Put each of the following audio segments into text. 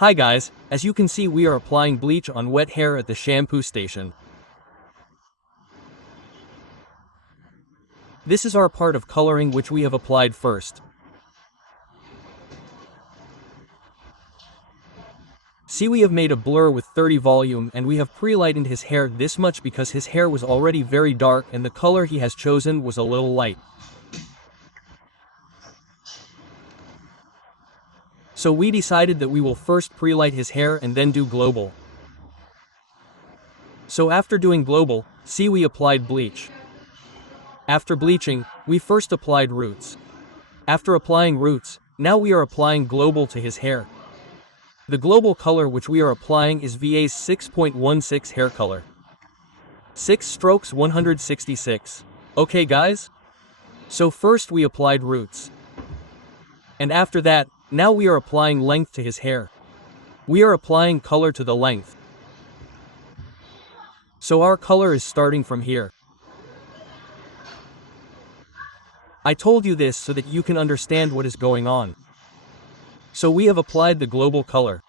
Hi guys, as you can see we are applying bleach on wet hair at the shampoo station. This is our part of coloring which we have applied first. See, we have made a blur with 30 volume and we have pre-lightened his hair this much because his hair was already very dark and the color he has chosen was a little light. So we decided that we will first pre-light his hair and then do global. So after doing global, see, we applied bleach. After bleaching, we first applied roots. After applying roots, now we are applying global to his hair. The global color which we are applying is VA's 6.16 hair color. 6 strokes 166. Okay guys? So first we applied roots. And after that, now we are applying length to his hair. We are applying color to the length. So our color is starting from here. I told you this so that you can understand what is going on. So we have applied the global color.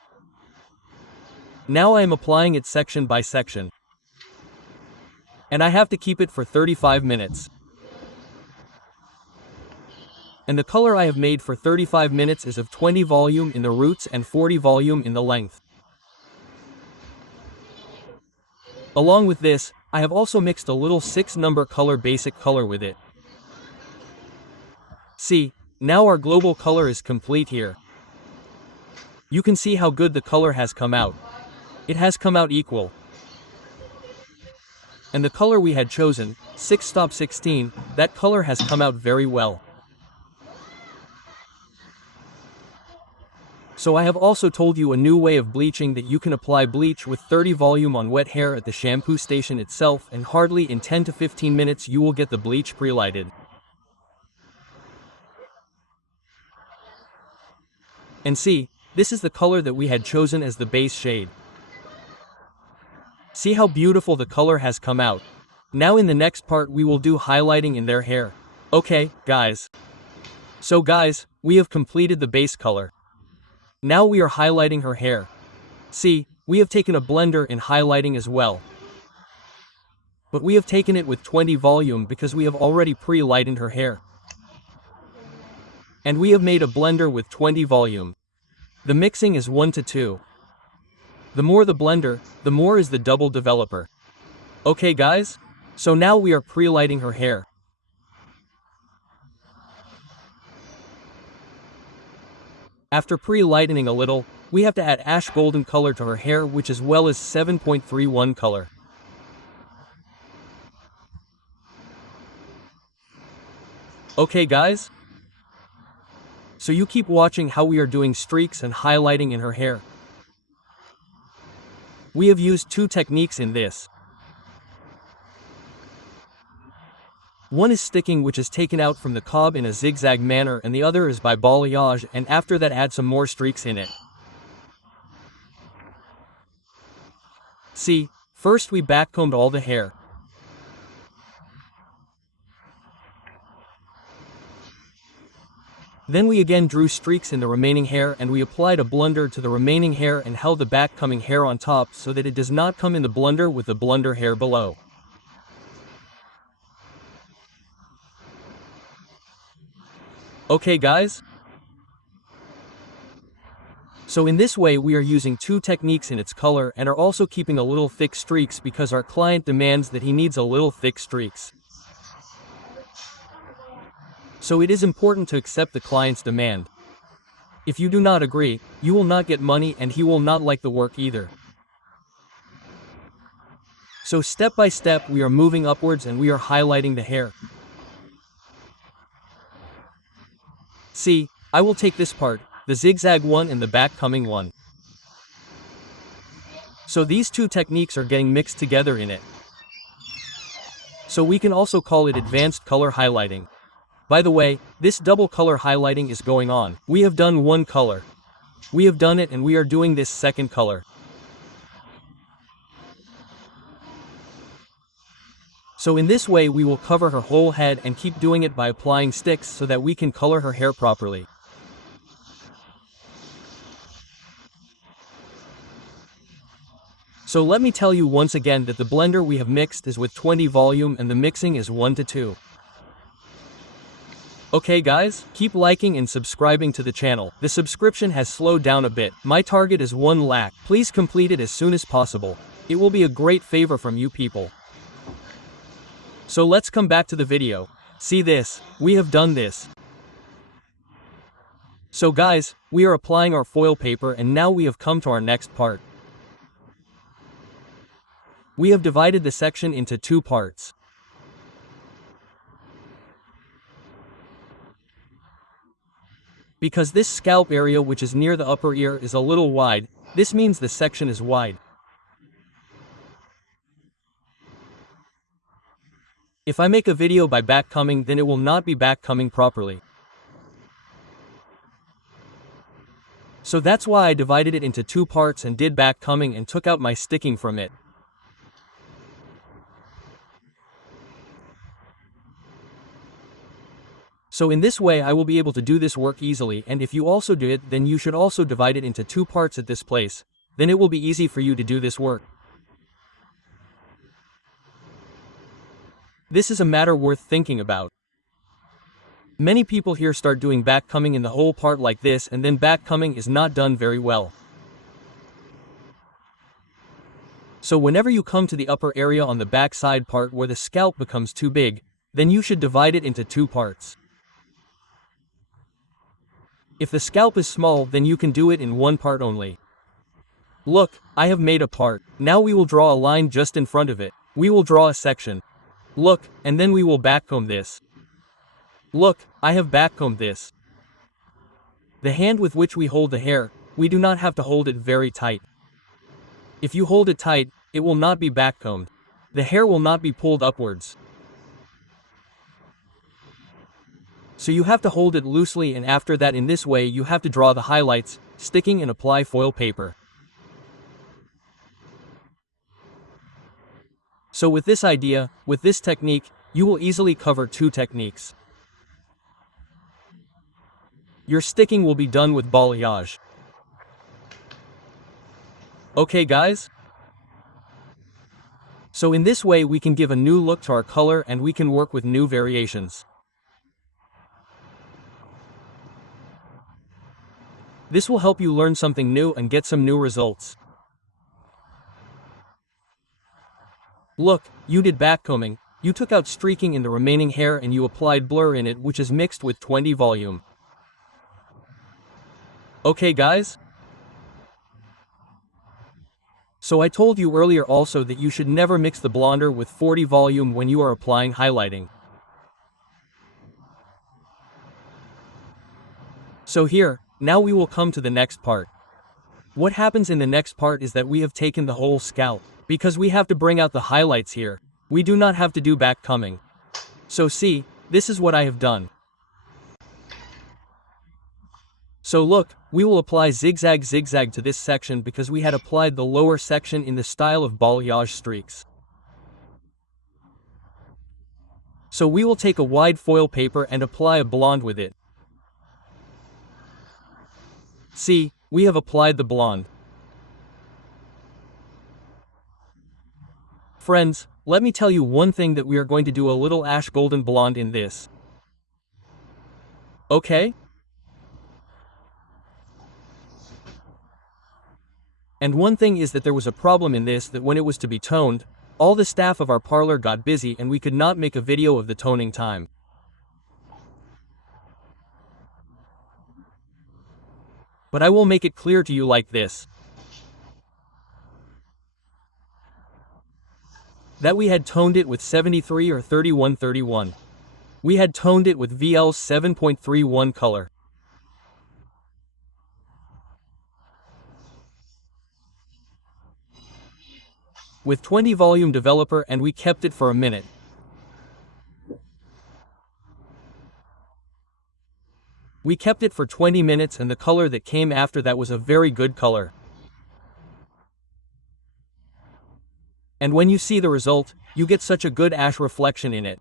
Now I am applying it section by section. And I have to keep it for 35 minutes. And the color I have made for 35 minutes is of 20 volume in the roots and 40 volume in the length. Along with this, I have also mixed a little 6 number color basic color with it. See, now our global color is complete here. You can see how good the color has come out. It has come out equal. And the color we had chosen, 6:16, that color has come out very well. So I have also told you a new way of bleaching, that you can apply bleach with 30 volume on wet hair at the shampoo station itself, and hardly in 10 to 15 minutes you will get the bleach pre-lighted. And see, this is the color that we had chosen as the base shade. See how beautiful the color has come out. Now in the next part we will do highlighting in their hair. Okay, guys. So guys, we have completed the base color. Now we are highlighting her hair. See, we have taken a blender in highlighting as well. But we have taken it with 20 volume because we have already pre-lightened her hair. And we have made a blender with 20 volume. The mixing is 1:2. The more the blender, the more is the double developer. Okay guys? So now we are pre-lighting her hair. After pre-lightening a little, we have to add ash golden color to her hair, which as well as 7.31 color. Okay guys? So you keep watching how we are doing streaks and highlighting in her hair. We have used 2 techniques in this. One is sticking, which is taken out from the cob in a zigzag manner, and the other is by balayage, and after that add some more streaks in it. See, first we backcombed all the hair. Then we again drew streaks in the remaining hair, and we applied a blender to the remaining hair and held the back coming hair on top so that it does not come in the blender with the blender hair below. Okay guys? So in this way we are using 2 techniques in its color and are also keeping a little thick streaks because our client demands that he needs a little thick streaks. So it is important to accept the client's demand. If you do not agree, you will not get money and he will not like the work either. So step by step we are moving upwards and we are highlighting the hair. See, I will take this part, the zigzag one and the back coming one. So these 2 techniques are getting mixed together in it. So we can also call it advanced color highlighting. By the way, this double color highlighting is going on. We have done 1 color. We have done it and we are doing this second color. So in this way we will cover her whole head and keep doing it by applying sticks so that we can color her hair properly. So let me tell you once again that the blender we have mixed is with 20 volume and the mixing is 1 to 2. Okay guys, keep liking and subscribing to the channel. The subscription has slowed down a bit. My target is 1 lakh. Please complete it as soon as possible. It will be a great favor from you people. So let's come back to the video. See this, we have done this. So guys, we are applying our foil paper and now we have come to our next part. We have divided the section into 2 parts. Because this scalp area which is near the upper ear is a little wide, this means the section is wide. If I make a video by backcombing, then it will not be backcombing properly. So that's why I divided it into 2 parts and did backcombing and took out my sticking from it. So in this way I will be able to do this work easily, and if you also do it, then you should also divide it into 2 parts at this place. Then it will be easy for you to do this work. This is a matter worth thinking about. Many people here start doing backcombing in the whole part like this, and then backcombing is not done very well. So whenever you come to the upper area on the back side part where the scalp becomes too big, then you should divide it into 2 parts. If the scalp is small, then you can do it in 1 part only. Look, I have made a part. Now we will draw a line just in front of it. We will draw a section. Look, and then we will backcomb this. Look, I have backcombed this. The hand with which we hold the hair, we do not have to hold it very tight. If you hold it tight, it will not be backcombed. The hair will not be pulled upwards. So you have to hold it loosely, and after that in this way you have to draw the highlights, sticking and apply foil paper. So with this idea, with this technique, you will easily cover 2 techniques. Your sticking will be done with balayage. Okay guys? So in this way we can give a new look to our color and we can work with new variations. This will help you learn something new and get some new results. Look, you did backcombing, you took out streaking in the remaining hair and you applied blur in it, which is mixed with 20 volume. Okay guys? So I told you earlier also that you should never mix the blonder with 40 volume when you are applying highlighting. So here, now we will come to the next part. What happens in the next part is that we have taken the whole scalp. Because we have to bring out the highlights here, we do not have to do backcombing. So see, this is what I have done. So look, we will apply zigzag zigzag to this section because we had applied the lower section in the style of balayage streaks. So we will take a wide foil paper and apply a blonde with it. See, we have applied the blonde. Friends, let me tell you one thing, that we are going to do a little ash golden blonde in this. Okay? And one thing is that there was a problem in this, that when it was to be toned, all the staff of our parlor got busy and we could not make a video of the toning time. But I will make it clear to you like this. That we had toned it with 73 or 3131. We had toned it with VL's 7.31 color. With 20 volume developer, and we kept it for a minute. We kept it for 20 minutes and the color that came after that was a very good color. And when you see the result, you get such a good ash reflection in it.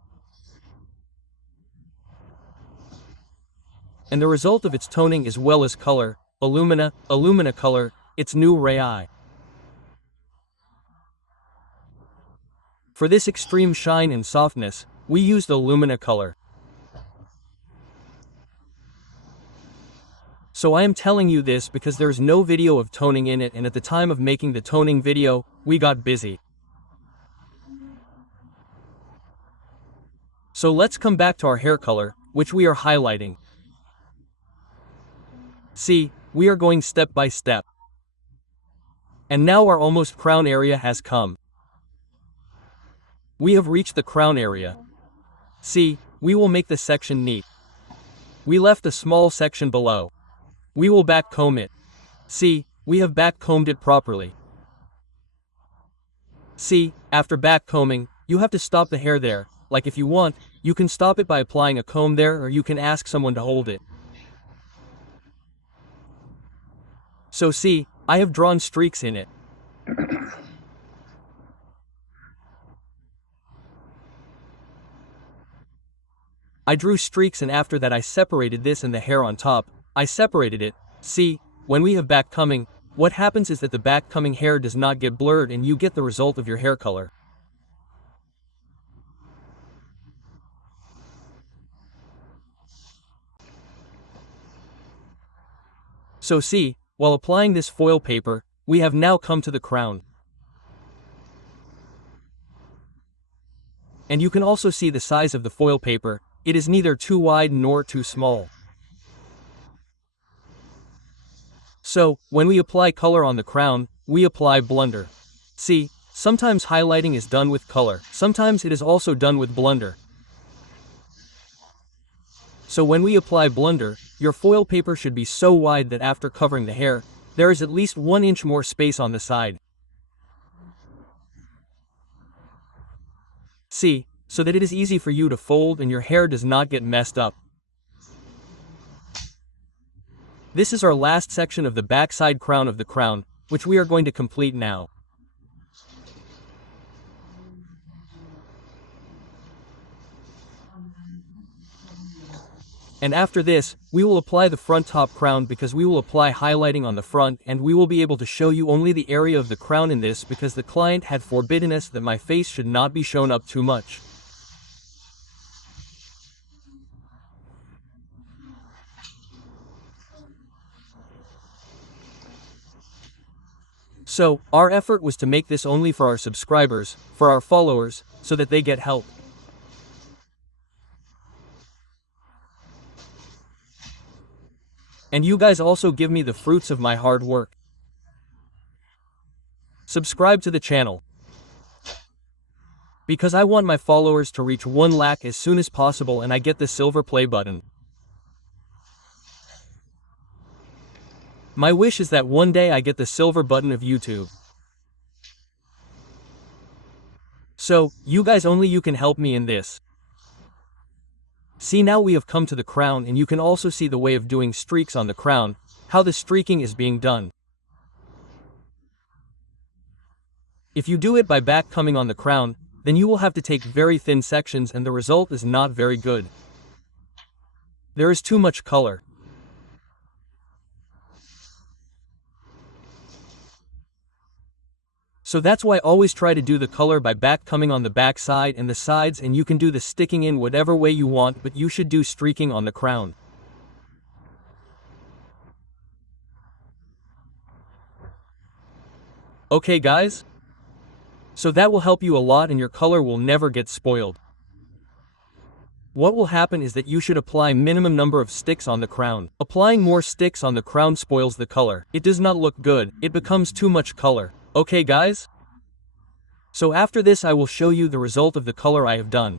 And the result of its toning as well as color, alumina color, its new Ray. For this extreme shine and softness, we used a Lumina color. So I am telling you this because there's no video of toning in it, and at the time of making the toning video, we got busy. So let's come back to our hair color, which we are highlighting. See, we are going step by step. And now our almost crown area has come. We have reached the crown area. See, we will make the section neat. We left a small section below. We will back comb it. See, we have back combed it properly. See, after back combing, you have to stop the hair there. Like if you want, you can stop it by applying a comb there, or you can ask someone to hold it. So see, I have drawn streaks in it. I drew streaks, and after that I separated this and the hair on top. I separated it. See, when we have back combing, what happens is that the back combing hair does not get blurred and you get the result of your hair color. So see, while applying this foil paper, we have now come to the crown. And you can also see the size of the foil paper. It is neither too wide nor too small. So, when we apply color on the crown, we apply blender. See, sometimes highlighting is done with color, sometimes it is also done with blender. So when we apply blender, your foil paper should be so wide that after covering the hair, there is at least 1 inch more space on the side. See, so that it is easy for you to fold and your hair does not get messed up. This is our last section of the backside crown of the crown, which we are going to complete now. And after this, we will apply the front top crown because we will apply highlighting on the front, and we will be able to show you only the area of the crown in this because the client had forbidden us that my face should not be shown up too much. So, our effort was to make this only for our subscribers, for our followers, so that they get help. And you guys also give me the fruits of my hard work. Subscribe to the channel. Because I want my followers to reach 1 lakh as soon as possible and I get the silver play button. My wish is that one day I get the silver button of YouTube. So, you guys only you can help me in this. See, now we have come to the crown, and you can also see the way of doing streaks on the crown, how the streaking is being done. If you do it by back combing on the crown, then you will have to take very thin sections and the result is not very good. There is too much color. So that's why I always try to do the color by back combing on the back side and the sides, and you can do the sticking in whatever way you want, but you should do streaking on the crown. Okay guys? So that will help you a lot and your color will never get spoiled. What will happen is that you should apply minimum number of sticks on the crown. Applying more sticks on the crown spoils the color. It does not look good, it becomes too much color. Okay guys? So after this I will show you the result of the color I have done.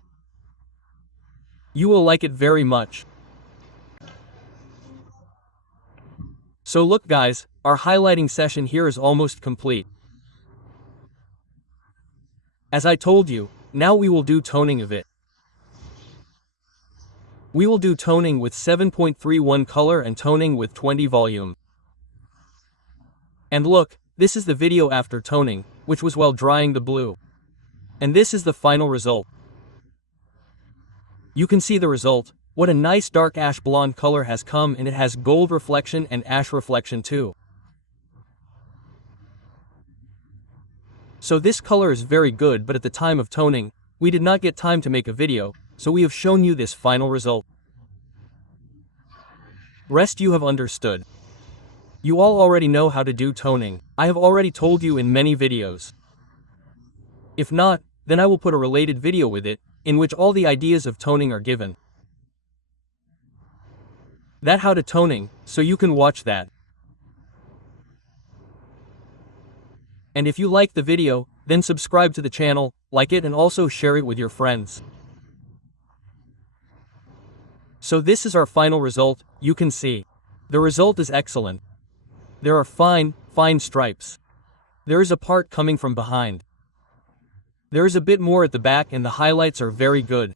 You will like it very much. So look guys, our highlighting session here is almost complete. As I told you, now we will do toning of it. We will do toning with 7.31 color and toning with 20 volume. And look, this is the video after toning, which was while drying the blue. And this is the final result. You can see the result. What a nice dark ash blonde color has come, and it has gold reflection and ash reflection too. So this color is very good, but at the time of toning, we did not get time to make a video, so we have shown you this final result. Rest you have understood. You all already know how to do toning. I have already told you in many videos. If not, then I will put a related video with it, in which all the ideas of toning are given. That how to toning, so you can watch that. And if you like the video, then subscribe to the channel, like it and also share it with your friends. So this is our final result. You can see. The result is excellent. There are fine stripes. There is a part coming from behind. There is a bit more at the back and the highlights are very good.